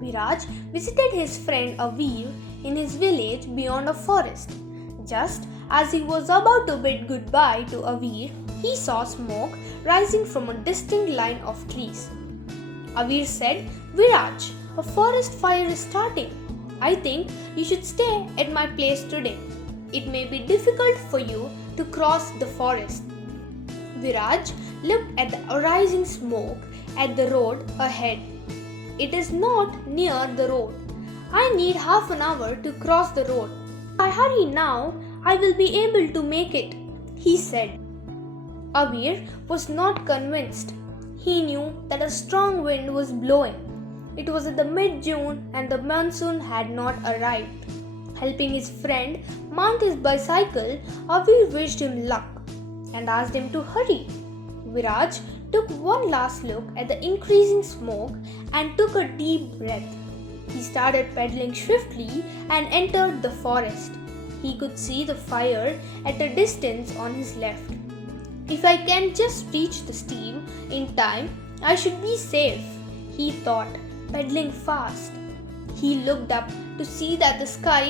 Viraj visited his friend Avir in his village beyond a forest. Just as he was about to bid goodbye to Avir, he saw smoke rising from a distant line of trees. Avir said, "Viraj, a forest fire is starting. I think you should stay at my place today. It may be difficult for you to cross the forest." Viraj looked at the rising smoke at the road ahead. "It is not near the road. I need half an hour to cross the road. If I hurry now, I will be able to make it," he said. Avir was not convinced. He knew that a strong wind was blowing. It was at the mid-June and the monsoon had not arrived. Helping his friend mount his bicycle, Avir wished him luck and asked him to hurry. Viraj took one last look at the increasing smoke and took a deep breath. He started pedaling swiftly and entered the forest. He could see the fire at a distance on his left. "If I can just reach the stream in time, I should be safe," he thought, pedaling fast. He looked up to see that the sky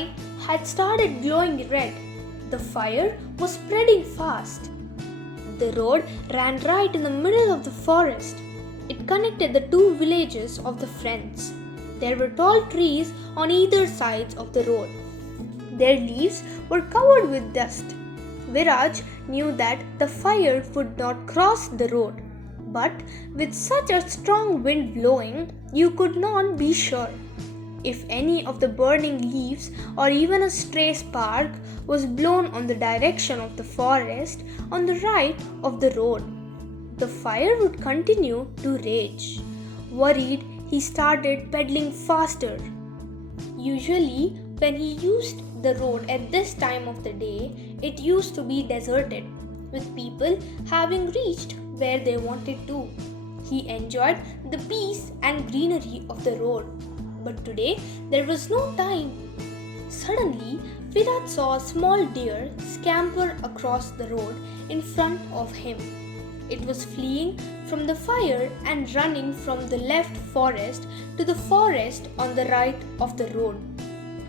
had started glowing red. The fire was spreading fast. The road ran right in the middle of the forest. It connected the two villages of the friends. There were tall trees on either sides of the road. Their leaves were covered with dust. Viraj knew that the fire would not cross the road, but with such a strong wind blowing, you could not be sure. If any of the burning leaves or even a stray spark was blown on the direction of the forest on the right of the road, the fire would continue to rage. Worried, he started pedaling faster. Usually, when he used the road at this time of the day, it used to be deserted, with people having reached where they wanted to. He enjoyed the peace and greenery of the road. But today there was no time. Suddenly, Viraj saw a small deer scamper across the road in front of him. It was fleeing from the fire and running from the left forest to the forest on the right of the road.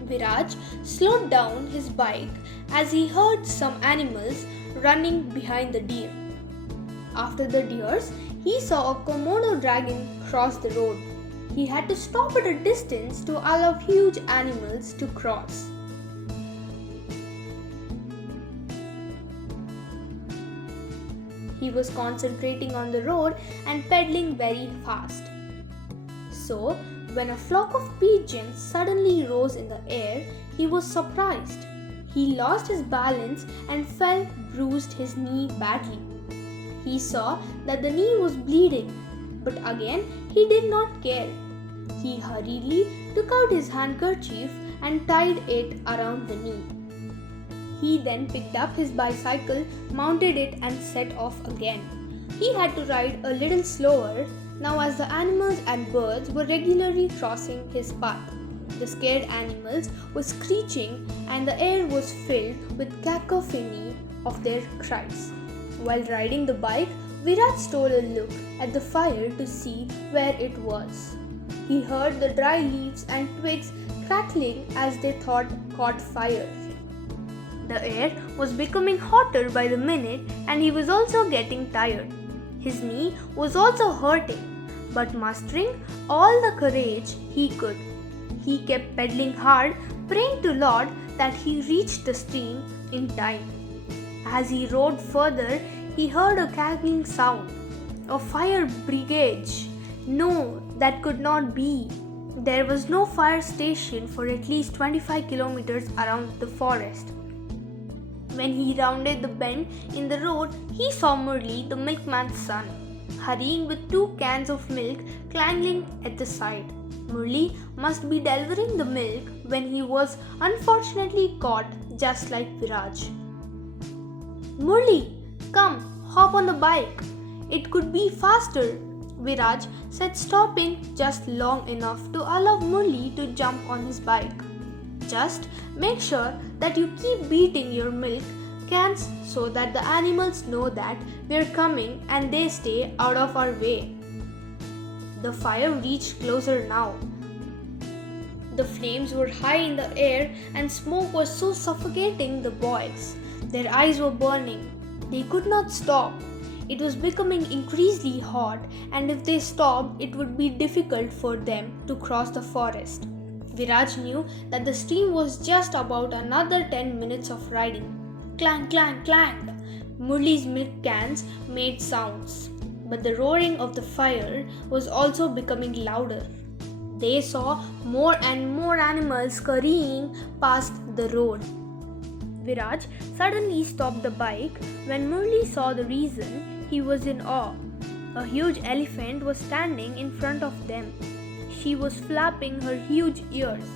Viraj slowed down his bike as he heard some animals running behind the deer. After the deers, he saw a Komodo dragon cross the road. He had to stop at a distance to allow huge animals to cross. He was concentrating on the road and pedaling very fast. So, when a flock of pigeons suddenly rose in the air, he was surprised. He lost his balance and fell, bruised his knee badly. He saw that the knee was bleeding, but again he did not care. He hurriedly took out his handkerchief and tied it around the knee. He then picked up his bicycle, mounted it, and set off again. He had to ride a little slower now as the animals and birds were regularly crossing his path. The scared animals were screeching and the air was filled with cacophony of their cries. While riding the bike, Viraj stole a look at the fire to see where it was. He heard the dry leaves and twigs crackling as they thought caught fire. The air was becoming hotter by the minute and he was also getting tired. His knee was also hurting, but mustering all the courage he could, he kept pedaling hard, praying to Lord that he reached the stream in time. As he rode further, he heard a cackling sound. A fire brigade! No, that could not be. There was no fire station for at least 25 kilometers around the forest. When he rounded the bend in the road, he saw Murli, the milkman's son, hurrying with 2 cans of milk clanging at the side. Murli must be delivering the milk when he was unfortunately caught, just like Viraj. "Murli, come, hop on the bike. It could be faster," Viraj said, stopping just long enough to allow Murli to jump on his bike. "Just make sure that you keep beating your milk cans so that the animals know that we're coming and they stay out of our way." The fire reached closer now. The flames were high in the air and smoke was so suffocating the boys. Their eyes were burning. They could not stop. It was becoming increasingly hot, and if they stopped, it would be difficult for them to cross the forest. Viraj knew that the stream was just about another 10 minutes of riding. Clang, clang, clang! Murli's milk cans made sounds, but the roaring of the fire was also becoming louder. They saw more and more animals scurrying past the road. Viraj suddenly stopped the bike. When Murli saw the reason, he was in awe. A huge elephant was standing in front of them. She was flapping her huge ears.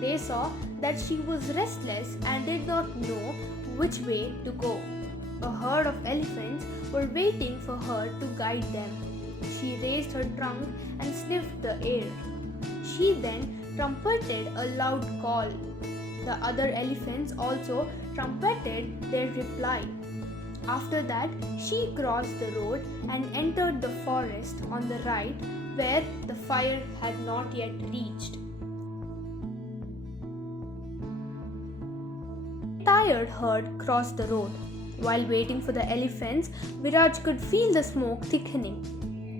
They saw that she was restless and did not know which way to go. A herd of elephants were waiting for her to guide them. She raised her trunk and sniffed the air. She then trumpeted a loud call. The other elephants also trumpeted their reply. After that, she crossed the road and entered the forest on the right where the fire had not yet reached. The tired herd crossed the road. While waiting for the elephants, Viraj could feel the smoke thickening.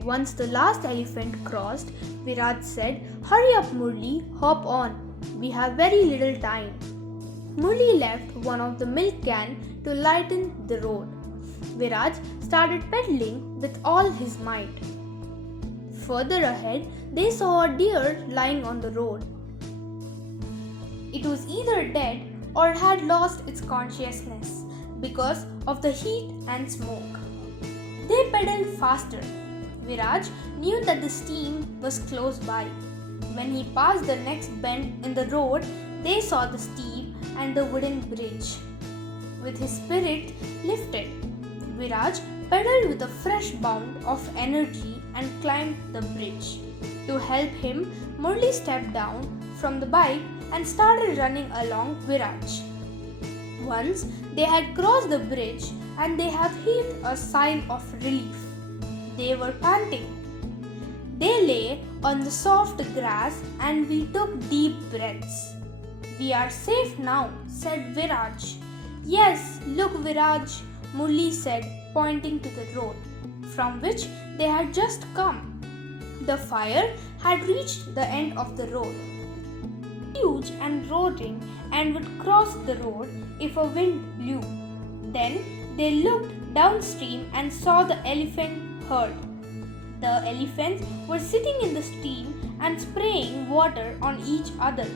Once the last elephant crossed, Viraj said, "Hurry up, Murli, hop on. We have very little time." Murli left one of the milk cans to lighten the road. Viraj started pedaling with all his might. Further ahead, they saw a deer lying on the road. It was either dead or had lost its consciousness because of the heat and smoke. They pedaled faster. Viraj knew that the stream was close by. When he passed the next bend in the road, they saw the steep and the wooden bridge. With his spirit lifted, Viraj pedaled with a fresh bound of energy and climbed the bridge. To help him, Murli stepped down from the bike and started running along Viraj. Once they had crossed the bridge and they had heaved a sigh of relief. They were panting. They lay on the soft grass and we took deep breaths. "We are safe now," said Viraj. "Yes, look, Viraj," Murli said, pointing to the road from which they had just come. The fire had reached the end of the road, huge and roaring, and would cross the road if a wind blew. Then they looked downstream and saw the elephant herd. The elephants were sitting in the stream and spraying water on each other.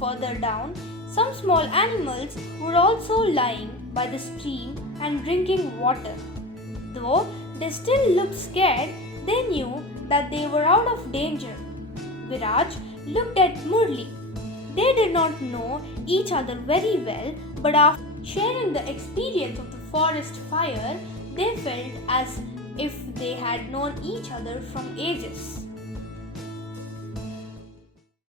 Further down, some small animals were also lying by the stream and drinking water. Though they still looked scared, they knew that they were out of danger. Viraj looked at Murli. They did not know each other very well, but after sharing the experience of the forest fire, they felt as if they had known each other from ages.